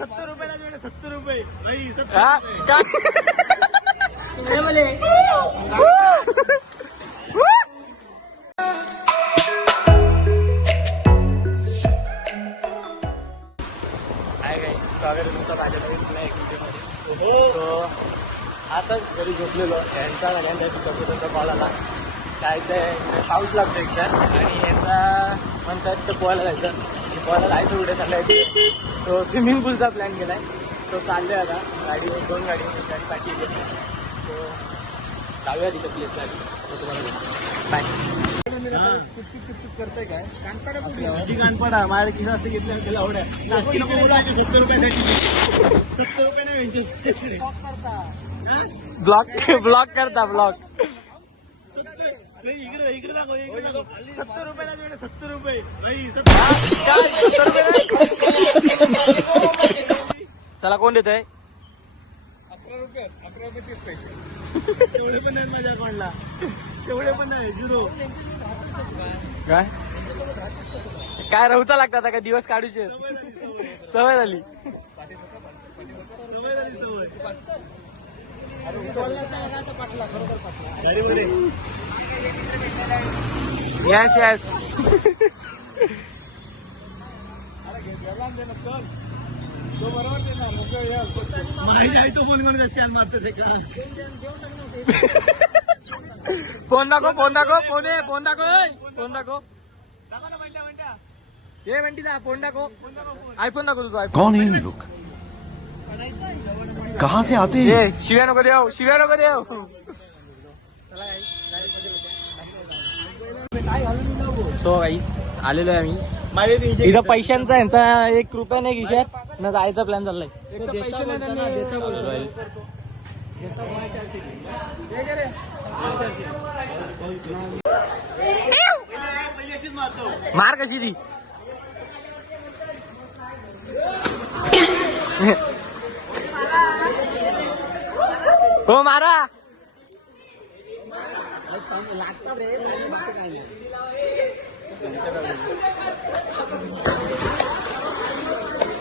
70 रुपयाला जोडे 70 रुपये स्वागत आहे तुमचं माझ्या नवीन पुन्हा एक व्हिडिओमध्ये. तो असंच घरी झोपलेलो यांचा त्यांचा कॉल आला जायचं आहे पाऊस लागतो एकदा आणि याचा म्हणतात तर पोहायला जायचं पोहायला जायचं कुठे चाललाय सो स्विमिंग पूलचा प्लॅन केला आहे. सो चाललो आहे आता गाडी 2 गाडी पाठी गेली सो जाऊया तिथं प्लेसला बाय. करतोय काय कानपडा माझ्या किती वाजता घेतल्या त्याला आवड्या 70 रुपयासाठी 70 रुपये नाही ब्लॉक करता ब्लॉक इकडे इकडे दाखव इकडे दाखव 70 रुपयाला जोडे 70 रुपये चला कोण देत आहे 11 रुपये 30 पैसे तेवढे पण नाही माझ्या अकाउंटला तेवढे पण नाही 0 काय काय रहुता लागतात आता काय दिवस काढूचे सवय झाली यस यस माझी आई तो फोन करून छान मारतो ते का फोन दाखव फोन दाखव फोन आहे फोन दाखव फोन दाखव ये म्हणती ना फोन दाखव आयफोन दाखव तुझा कौन है ये लोग कहाँ से आते हैं ये शिव्या नको देव शिव्या नको देव. सो गाईस आलेलो आहे आम्ही माझे इथं पैशांचा यांचा 1 रुपया नाही खिशात ना जायचा प्लॅन चाललाय. मार कशी ती हो मारा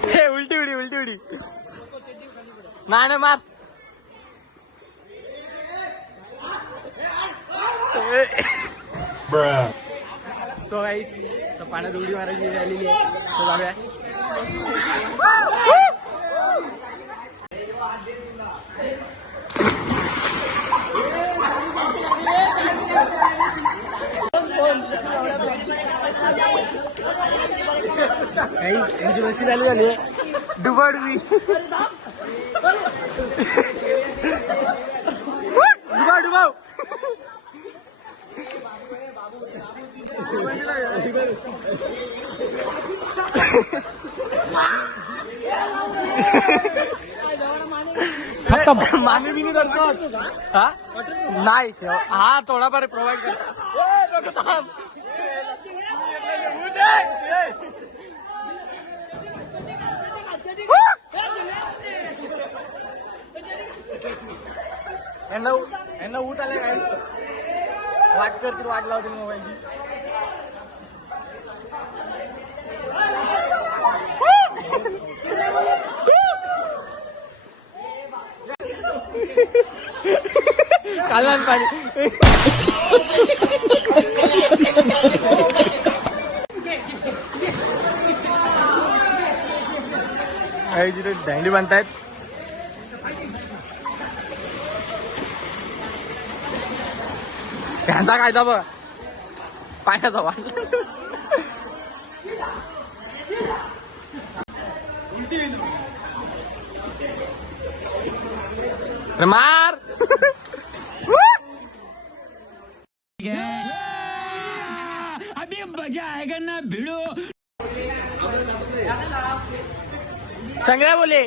हे उलटी उडी उलटी उडी नाही मार तो काही पाण्यात उडी मारायची झालेली आहे तो जाऊया. यांची मस्ती झाली आहे डुबाडुबी डुबाव खतम माने भी नाही करतो हा नाही हा थोडाफार प्रोव्हाइड करता. यांना ऊट आले काय वाट करतील वाट लावतील मोबाईलची. कालवान पाणी जिथे दांडी बांधतायत त्यांचा कायदा बघ पाण्याचा वाट मार अभी मजा आएगा ना भिड़ो संग्रह बोले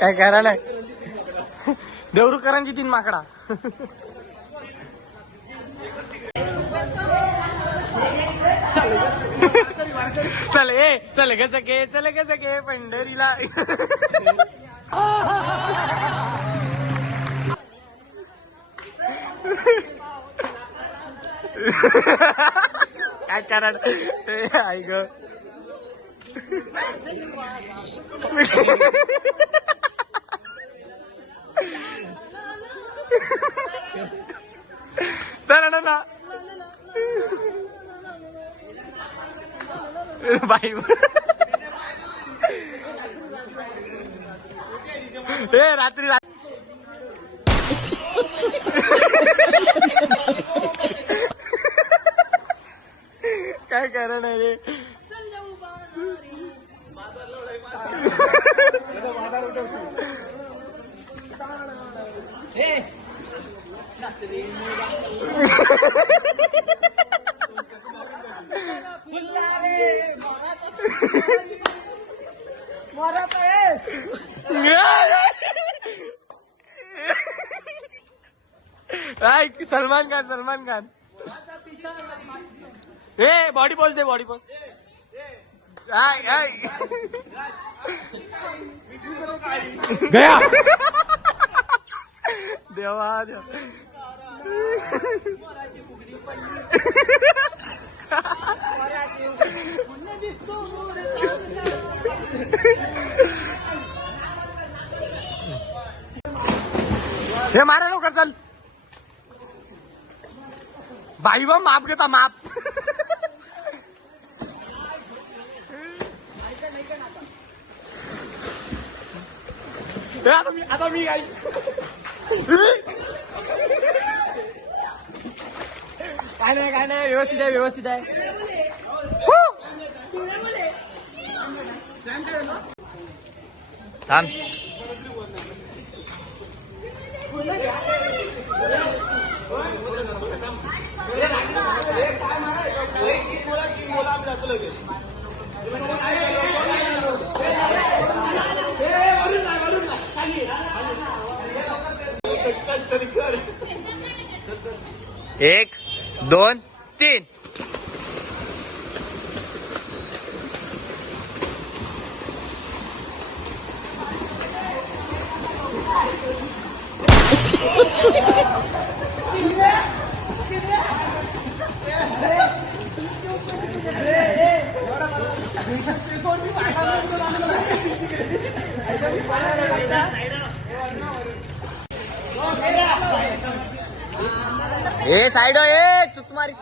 काय करा नाही देवरुकरांची 3 माकडा चल ग सके पंढरीला काय कारण आई ग ना बाई ए रात्री काय कारण आहे रे सलमान खान ए बॉडी पोज दे बॉडी पोज गया देवा हे मारा लवकर चल बाई बा माप घेता माप आता मी काय काय नाही व्यवस्थित आहे थांब एक दोन तीन ए साइड ए चुक मारी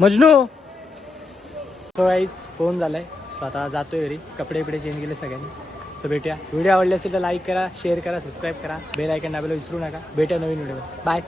मजनू तो गाईज फोन झालाय सो आता जातोय घरी कपडे चेंज केले सगळ्यांनी सो भेटूया व्हिडिओ आवडले असेल तर लाईक करा शेअर करा सबस्क्राईब करा बेल आयकॉन दाबायला विसरू नका भेटूया नवीन व्हिडिओ बाय